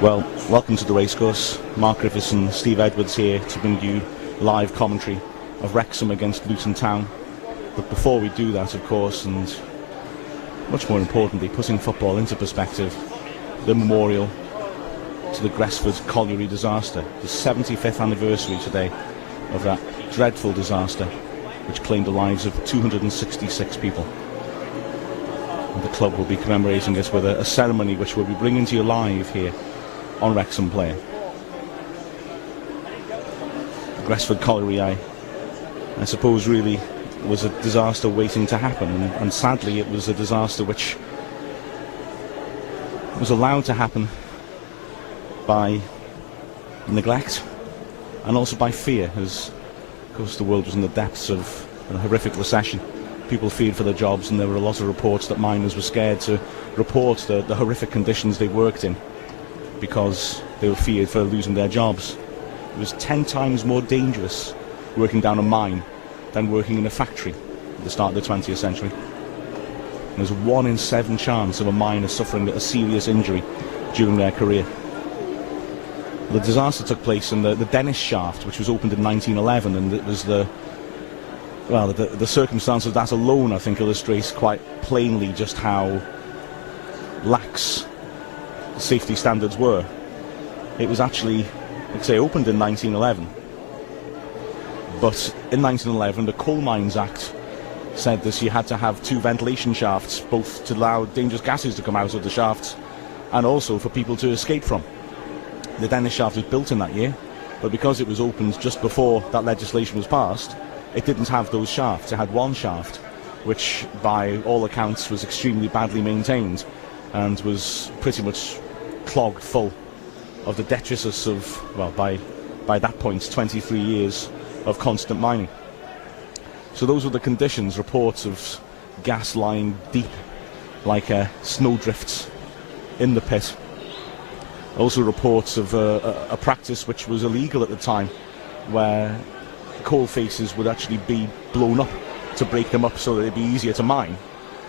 Well, welcome to the racecourse. Mark Griffiths and Steve Edwards here to bring you live commentary of Wrexham against Luton Town. But before we do that, of course, and much more importantly, putting football into perspective, the memorial to the Gresford colliery disaster, the 75th anniversary today of that dreadful disaster which claimed the lives of 266 people. And the club will be commemorating it with a ceremony which we'll be bringing to you live here on Wrexham Player. The Gresford colliery, I suppose, really was a disaster waiting to happen, and sadly it was a disaster which was allowed to happen by neglect and also by fear, as of course the world was in the depths of a horrific recession. People feared for their jobs, and there were a lot of reports that miners were scared to report the horrific conditions they worked in because they were feared for losing their jobs. It was 10 times more dangerous working down a mine than working in a factory at the start of the 20th century. There's a 1 in 7 chance of a miner suffering a serious injury during their career. The disaster took place in the Dennis shaft, which was opened in 1911, and it was the circumstance of that alone, I think, illustrates quite plainly just how lax safety standards were. It was actually, like I say, opened in 1911, but in 1911 the Coal Mines Act said that you had to have 2 ventilation shafts, both to allow dangerous gases to come out of the shafts and also for people to escape from. The Dennis shaft was built in that year, but because it was opened just before that legislation was passed, it didn't have those shafts. It had 1 shaft, which by all accounts was extremely badly maintained and was pretty much clogged full of the detritus of, well, by that point, 23 years of constant mining. So those were the conditions. Reports of gas lying deep like snowdrifts in the pit. Also reports of a practice which was illegal at the time, where coal faces would actually be blown up to break them up so that it'd be easier to mine,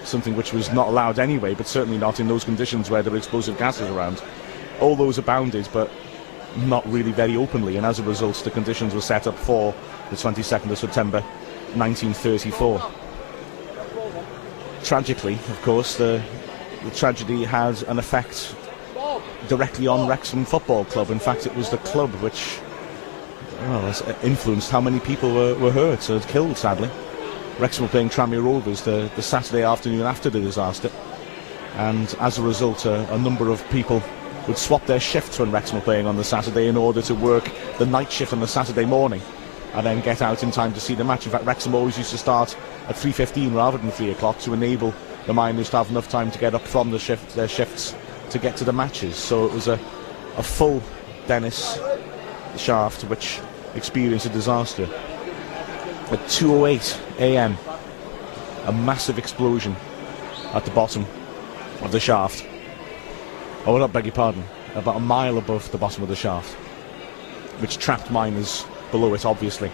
something which was not allowed anyway, but certainly not in those conditions where there were explosive gases around. All those abounded, but not really very openly, and as a result the conditions were set up for the 22nd of September 1934. Tragically, of course, the tragedy had an effect directly on Wrexham Football Club. In fact, it was the club which influenced how many people were hurt or killed, sadly. Wrexham were playing Tranmere Rovers the Saturday afternoon after the disaster, and as a result a number of people would swap their shifts when Wrexham were playing on the Saturday in order to work the night shift on the Saturday morning and then get out in time to see the match. In fact, Wrexham always used to start at 3:15 rather than 3 o'clock to enable the miners to have enough time to get up from their shifts to get to the matches. So it was a full Dennis shaft which experienced a disaster. At 2:08 a.m, a massive explosion at the bottom of the shaft. Oh, I beg your pardon, about a mile above the bottom of the shaft, which trapped miners below it, obviously.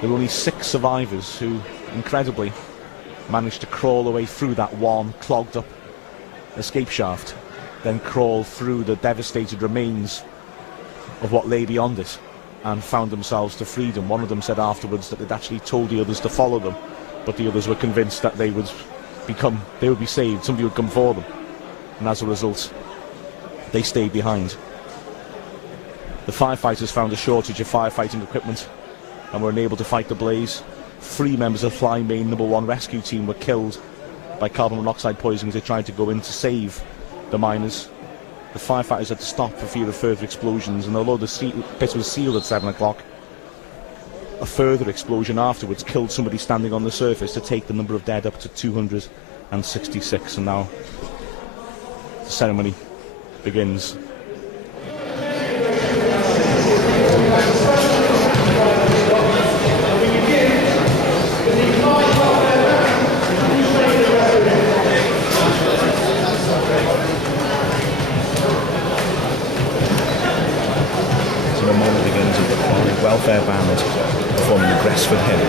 There were only 6 survivors who, incredibly, managed to crawl away through that one clogged up escape shaft, then crawl through the devastated remains of what lay beyond it and found themselves to freedom. One of them said afterwards that they'd actually told the others to follow them, but the others were convinced that they would be saved, somebody would come for them, and as a result they stayed behind. The firefighters found a shortage of firefighting equipment and were unable to fight the blaze. 3 members of Fly Main No. 1 rescue team were killed by carbon monoxide poisoning as they tried to go in to save the miners. The firefighters had to stop for fear of further explosions, and although the pit was sealed at 7 o'clock, a further explosion afterwards killed somebody standing on the surface to take the number of dead up to 266. And now the ceremony begins. Welfare band performing the Gresford hymn.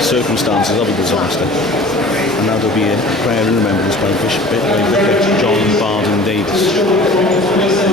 Circumstances of a disaster, and now there'll be a prayer in remembrance by Bishop Vicar John Barden Davis.